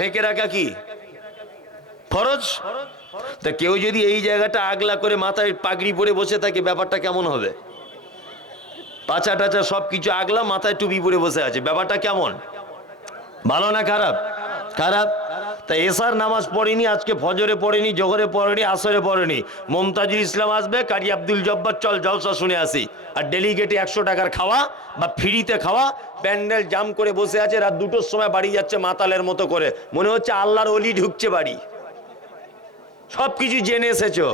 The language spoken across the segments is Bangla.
ঢেকে রাখা কি ফরজ? তা কেউ যদি এই জায়গাটা আগলা করে মাথায় পাগড়ি পরে বসে থাকে, ব্যাপারটা কেমন হবে? পাছা টাচা সবকিছু আগলা, মাথায় টুপি পরে বসে আছে, ব্যাপারটা কেমন? ভালো না খারাপ? খারাপ। তা এসার নামাজ পড়েনি, আজকে ফজরে পড়েনি, জোহরে পড়েনি, আসরে পড়েনি, মমতাজুল ইসলাম আসবে, কারি আব্দুল জব্বার চল জলসা শুনে আসি, আর ডেলিগেটে 100 টাকার খাওয়া বা ফ্রিতে খাওয়া, প্যান্ডেল জাম করে বসে আছে, রাত 2টোর সময় বাড়ি যাচ্ছে মাতালের মতো করে, মনে হচ্ছে আল্লাহর ওলি ঢুকছে বাড়ি। সবকিছু জেনে এসেছো,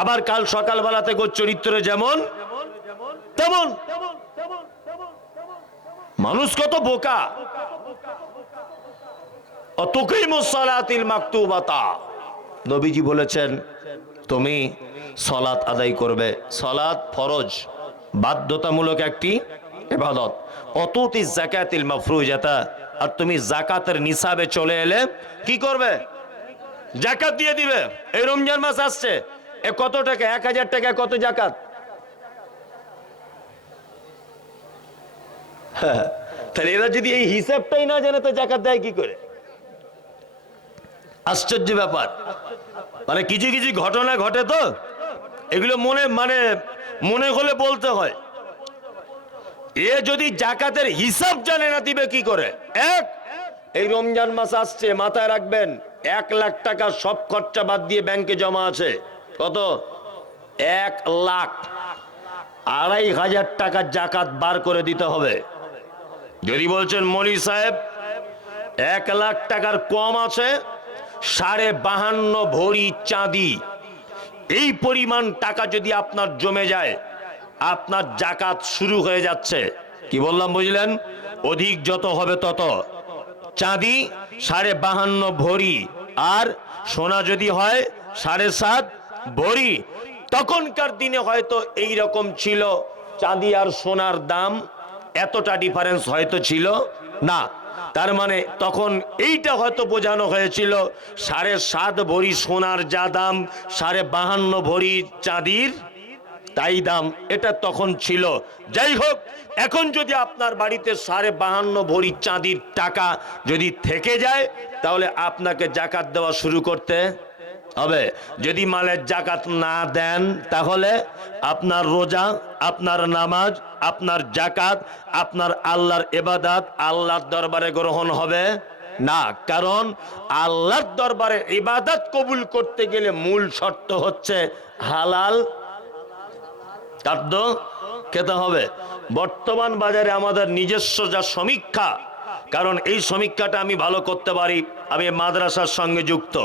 আবার কাল সকালবেলাতে গোর চরিত্র যেমন তেমন। মানুষ কত বোকা। অতুকিমুস-সালাতিল মাকতুবাতা, নবীজি বলেছেন তুমি সালাত আদায় করবে। সালাত ফরজ, বাধ্যতামূলক একটি ইবাদত। অতুতিজ যাকাতিল মাফরুজাতা, আর তুমি যাকাতের নিসাবে চলে এলে কি করবে? যাকাত দিয়ে দিবে। এই রমজান মাস আসছে, এ কত টাকা? 1000 টাকা কত যাকাত? তাহলে এরা যদি এই হিসাবটাই না জানে তো যাকাত দেয় কি করে? আশ্চর্য ব্যাপার। মানে কিছু কিছু ঘটনা ঘটে, তো এগুলো মনে হলে বলতে হয়। এ যদি যাকাতের হিসাব জানে না, দিবে কি করে? এই রমজান মাস আসছে, মাথায় রাখবেন 1 লাখ টাকা সব খরচা বাদ দিয়ে ব্যাংকে জমা আছে। কত? 1 লাখ। 2,500 টাকা যাকাত বার করে দিতে হবে। যদি বলছেন মৌলী সাহেব 1 লাখ টাকার কম আছে, 52.5 ভরি চাঁদি, এই পরিমাণ টাকা যদি আপনার জমে যায়, আপনার যাকাত শুরু হয়ে যাচ্ছে। কি বললাম বুঝলেন? অধিক যত হবে তত। চাঁদি 52.5 ভরি, আর সোনা যদি হয় 7.5 ভরি। তখনকার দিনে হয়তো এই রকম ছিল, চাঁদি আর সোনার দাম এতটা ডিফারেন্স হয়তো ছিল না। তার মানে তখন এইটা হয়তো বোঝানো হয়েছিল 7.5 ভরি সোনার যা দাম, 52.5 ভরি চাঁদির তাই দাম, এটা তখন ছিল। যাই হোক, এখন যদি আপনার বাড়িতে 52.5 ভরি চাঁদির টাকা যদি থেকে যায়, তাহলে আপনাকে যাকাত দেওয়া শুরু করতে হবে। যদি মালের যাকাত না দেন, তাহলে আপনার রোজা, আপনার নামাজ, আপনার যাকাত, আপনার আল্লাহর ইবাদত আল্লাহর দরবারে গ্রহণ হবে না। কারণ আল্লাহর দরবারে ইবাদত কবুল করতে গেলে মূল শর্ত হচ্ছে হালাল খাদ্য খেতে হবে। বর্তমান বাজারে আমাদের নিজস্ব যা সমীক্ষা, কারণ এই সমীক্ষাটা আমি ভালো করতে পারি, আমি মাদ্রাসার সঙ্গে যুক্ত।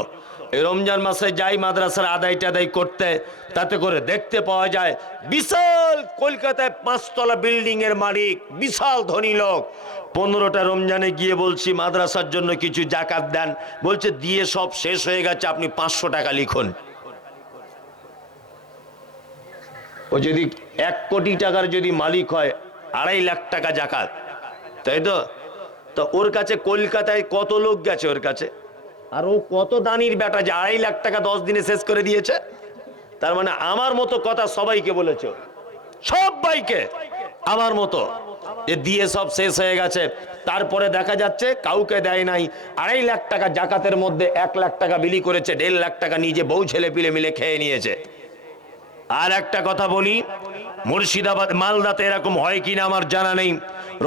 এই রমজান মাসে যাই মাদ্রাসার আদায় টাদায় করতে, তাতে করে দেখতে পাওয়া যায় বিশাল কলকাতায় 5 তলা বিল্ডিং এর মালিক, বিশাল ধনী লোক, 15টা রমজানে গিয়ে বলছি মাদ্রাসার জন্য কিছু যাকাত দেন, বলছে দিয়ে সব শেষ হয়ে গেছে, আপনি 500 টাকা লিখুন। ও যদি 1 কোটি টাকার যদি মালিক হয়, 2.5 লাখ টাকা যাকাত, তাই তো? তো ওর কাছে কলকাতায় কত লোক গেছে ওর কাছে, আর ও কত দানির বেটা যে 2.5 লাখ টাকা 10 দিনে শেষ করে দিয়েছে। তার মানে আমার মতো কথা সবাইকে বলেছ, সবাইকে আমার মতো, যে দিয়ে সব শেষ হয়ে গেছে। তারপরে দেখা যাচ্ছে কাউকে দেয় নাই। 2.5 লাখ টাকা যাকাতের মধ্যে 1 লাখ টাকা বিলি করেছে, 1.5 লাখ টাকা নিজে বউ ছেলে পিলে মিলে খেয়ে নিয়েছে। আর একটা কথা বলি, মুর্শিদাবাদ মালদাতে এরকম হয় কিনা আমার জানা নেই।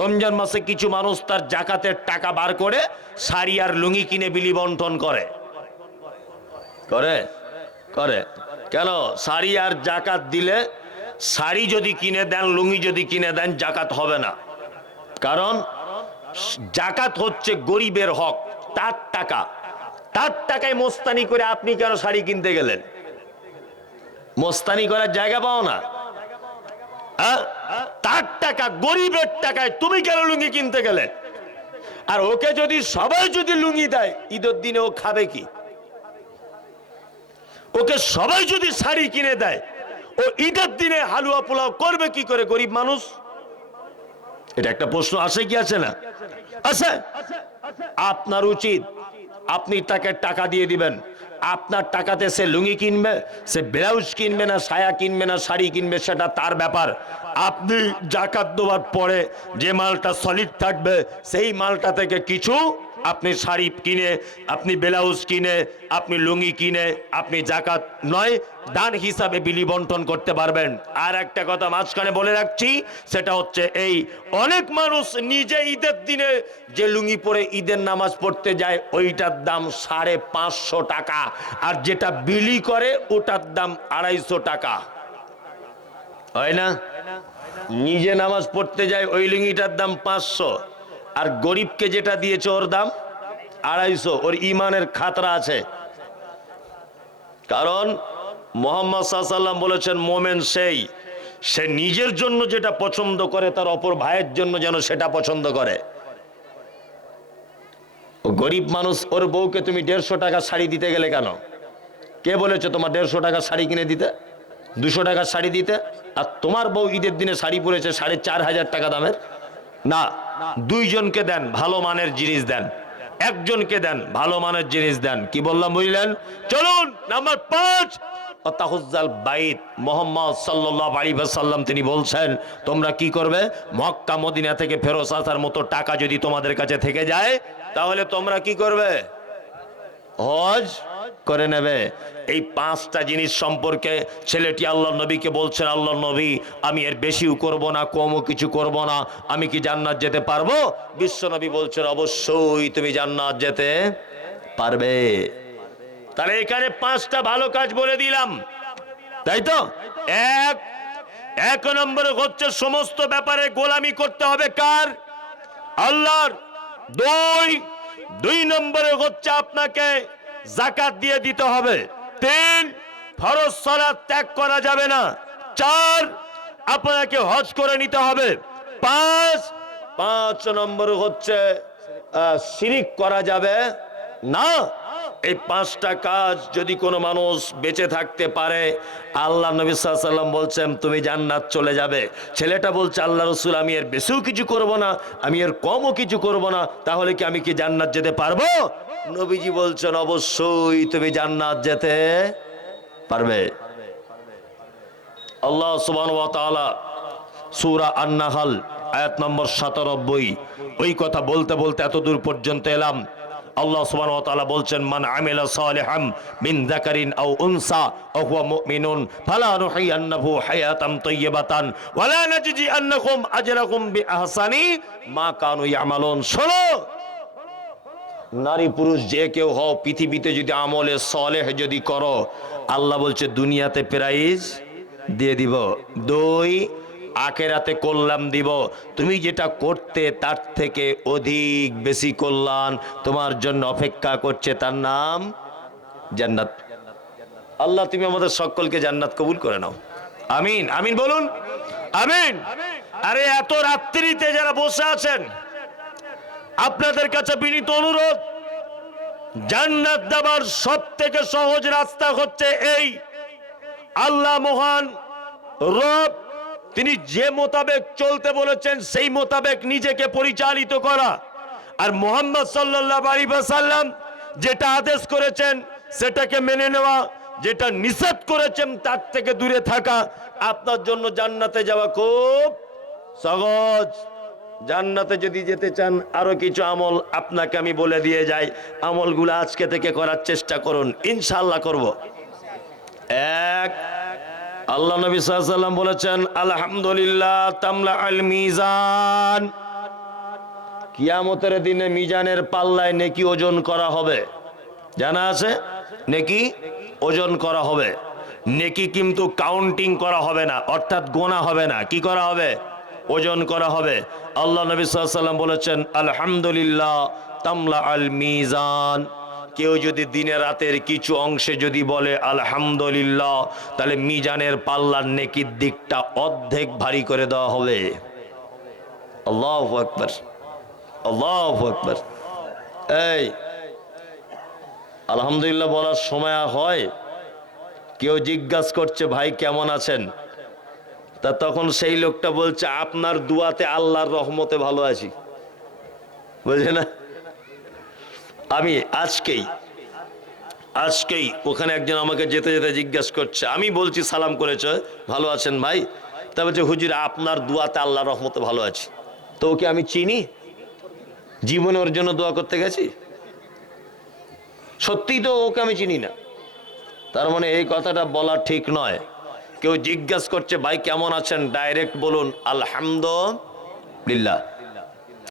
রমজান মাসে কিছু মানুষ তার যাকাতের টাকা বার করে শাড়ি আর লুঙ্গি কিনে বিলি বন্টন করে। করে করে কেন? শাড়ি আর যাকাত দিলে, শাড়ি যদি কিনে দেন, লুঙ্গি যদি কিনে দেন, যাকাত হবে না। কারণ যাকাত হচ্ছে গরিবের হক, তার টাকা, তার টাকায় মোস্তানি করে আপনি কেন শাড়ি কিনতে গেলেন? মোস্তানি করার জায়গা পাও না? তার টাকা, গরিবের টাকায় তুমি কেন লুঙ্গি কিনতে গেলে? আর ওকে যদি সবাই যদি লুঙ্গি দেয়, ঈদের দিনে ও খাবে কি? ওকে সবাই যদি শাড়ি কিনে দেয়, ও ঈদের দিনে হালুয়া পোলাও করবে কি করে গরিব মানুষ? এটা একটা প্রশ্ন আসে কি আসে না? আছে। আপনার উচিত আপনি তাকে টাকা দিয়ে দিবেন, আপনার টাকাতে সে লুঙ্গি কিনবে, সে ব্লাউজ কিনবে না, সায়া কিনবে না, শাড়ি কিনবে, সেটা তার ব্যাপার। আপনি যাকাত দেওয়ার পরে যে মালটা সলিড থাকবে, সেই মালটা থেকে কিছু আপনি শাড়ি কিনে, আপনি ব্লাউজ কিনে, আপনি লুঙ্গি কিনে আপনি জাকাত নয় দান হিসাবে বিলি বন্টন করতে পারবেন। আর একটা কথা মাঝখানে বলে রাখছি, সেটা হচ্ছে এই অনেক মানুষ নিজে ঈদের দিনে যে লুঙ্গি পরে ঈদের নামাজ পড়তে যায় ওইটার দাম 550 টাকা, আর যেটা বিলি করে ওটার দাম 250 টাকা, হয় না? নিজে নামাজ পড়তে যায় ওই লুঙ্গিটার দাম 500, আর গরিবকে যেটা দিয়েছে ওর দাম 250। ওর ইমানের খাতরা আছে। কারণ মুহাম্মদ সাল্লাল্লাহু আলাইহি ওয়াসাল্লাম বলেছেন মোমেন সেই, সে নিজের জন্য যেটা পছন্দ করে তার অপর ভাইয়ের জন্য যেন সেটা পছন্দ করে। ও গরিব মানুষ, ওর বউকে তুমি 150 টাকা শাড়ি দিতে গেলে কেন? কে বলেছে তোমার 150 টাকা শাড়ি কিনে দিতে, 200 টাকার শাড়ি দিতে? আর তোমার বউ ঈদের দিনে শাড়ি পরেছে 4500 টাকা দামের। না, দুইজনকে দেন, ভালো মানের জিনিস দেন। একজনকে দেন, ভালো মানের জিনিস দেন। কি বললাম বুঝলেন? চলুন নাম্বার 5, তাহুজ্জাল বাইত। মুহাম্মদ সাল্লাল্লাহু আলাইহি ওয়াসাল্লাম তিনি বলছেন তোমরা কি করবে? মক্কা মদিনা থেকে ফেরত আসার মতো টাকা যদি তোমাদের কাছে থেকে যায় তাহলে তোমরা কি করবে? হজ করে নেবে। এই 5টা জিনিস সম্পর্কে ছেলেটি আল্লাহর নবীকে বলছেন, আল্লাহর নবী আমি এর বেশিও করব না কমও কিছু করব না, আমি কি জান্নাত যেতে পারবো? বিশ্ব নবী বলছেন অবশ্যই তুমি জান্নাত যেতে পারবে। তাহলে এখানে 5টা ভালো কাজ বলে দিলাম, তাই তো? এক নম্বরে হচ্ছে সমস্ত ব্যাপারে গোলামি করতে হবে কার? আল্লাহর। দুই নম্বরে হচ্ছে আপনাকে যাকাত দিয়ে দিতে হবে। 3, ফরজ সালাত ত্যাগ করা যাবে না। 4, আপনাকে হজ করে নিতে হবে। 5 নম্বর হচ্ছে শিরিক করা যাবে না। এই 5টা কাজ যদি কোনো মানুষ বেঁচে থাকতে পারে আল্লাহ নবী সাল্লাল্লাহু আলাইহি ওয়াসাল্লাম বলছেন তুমি জান্নাত চলে যাবে। ছেলেটা বলছে আল্লাহ রাসূল আমি এর বেশিও কিছু করব না, আমি এর কমও কিছু করব না, তাহলে কি আমি কি জান্নাত যেতে পারবো? নবীজি বলছেন অবশ্যই তুমি জান্নাত যেতে পারবে। আল্লাহ সুবহানাহু ওয়া তাআলা সূরা আন-নাহল আয়াত নম্বর 97, ওই কথা বলতে বলতে এত দূর পর্যন্ত এলাম। আল্লাহ সুবহানাহু ওয়া তাআলা বলছেন মান আমিলা সালিহাম মিন যাকারিন আও উনসা ওয়া হুয়া মুমিনুন ফালা নুহয়িন্নাহু হায়াতান তাইয়্যিবাতান ওয়া লা নাজজিআন্নাকুম আজরাকুম বিআহসানি মা কানু ইয়ামালুন। শোনো, নারী পুরুষ যে কেউ হও, পৃথিবীতে যদি আমলে সালেহ যদি করো আল্লাহ বলছে দুনিয়াতে প্রাইজ দিয়ে দিব। 2, আখেরাতে কল্যাণ দিব। তুমি যেটা করতে তার থেকে অধিক বেশি কল্যাণ তোমার জন্য অপেক্ষা করছে, তার নাম জান্নাত। আল্লাহ তুমি আমাদের সকলকে জান্নাত কবুল করে নাও, আমিন। আমিন বলুন, আমিন। আরে এত রাত্রিতে যারা বসে আছেন আপনাদের কাছে বিনীত অনুরোধ, জান্নাত দেওয়ার সব থেকে সহজ রাস্তা হচ্ছে এই, আল্লাহ মহান রব তিনি যে মোতাবেক চলতে বলেছেন সেই মোতাবেক নিজেকে পরিচালিত করা, আর মুহাম্মদ সাল্লাল্লাহু আলাইহি ওয়াসাল্লাম যেটা আদেশ করেছেন সেটাকে মেনে নেওয়া, যেটা নিষেধ করেছেন তার থেকে দূরে থাকা। আপনার জন্য জান্নাতে যাওয়া খুব সহজ। জান্নাতে যদি যেতে চান আরো কিছু আমল আপনাকে আমি বলে দিয়ে যাই, আমলগুলো আজকে থেকে করার চেষ্টা করুন, ইনশাআল্লাহ করব। 1, আল্লাহ নবী সাল্লাল্লাহু আলাইহি ওয়াসাল্লাম বলেছেন আলহামদুলিল্লাহ তামলা আল মিজান, কিয়ামতের দিনে মিজানের পাল্লায় নেকি ওজন করা হবে। জানা আছে? নেকি ওজন করা হবে। নেকি কিন্তু কাউন্টিং করা হবে না, অর্থাৎ গোনা হবে না। কি করা হবে? ওজন করা হবে। আল্লাহ নবী সাল্লাল্লাহু আলাইহি ওয়াসাল্লাম বলেছেন আলহামদুলিল্লাহ তামলা আল মিজান, কেউ যদি দিনে রাতের কিছু অংশে যদি বলে আলহামদুলিল্লাহ তাহলে মিজানের পাল্লার নেকির দিকটা অর্ধেক ভারী করে দেওয়া হবে। আল্লাহু আকবার, আল্লাহু আকবার। এই আলহামদুলিল্লাহ বলার সময় হয়, কেউ জিজ্ঞাসা করছে ভাই কেমন আছেন, তা তখন সেই লোকটা বলছে আপনার দুয়াতে আল্লাহর রহমতে ভালো আছি। বুঝে না? আমি আজকেই ওখানে একজন আমাকে যেতে যেতে জিজ্ঞাসা করছে, আমি বলছি সালাম করেছে ভালো আছেন ভাই, তা বলছে হুজুর আপনার দুয়াতে আল্লাহর রহমতে ভালো আছি। তো ওকে আমি চিনি? জীবনে ওর জন্য দোয়া করতে গেছি? সত্যিই তো ওকে আমি চিনি না। তার মানে এই কথাটা বলা ঠিক নয়। কেউ জিজ্ঞাসা করছে ভাই কেমন আছেন, ডাইরেক্ট বলুন আলহামদুলিল্লাহ।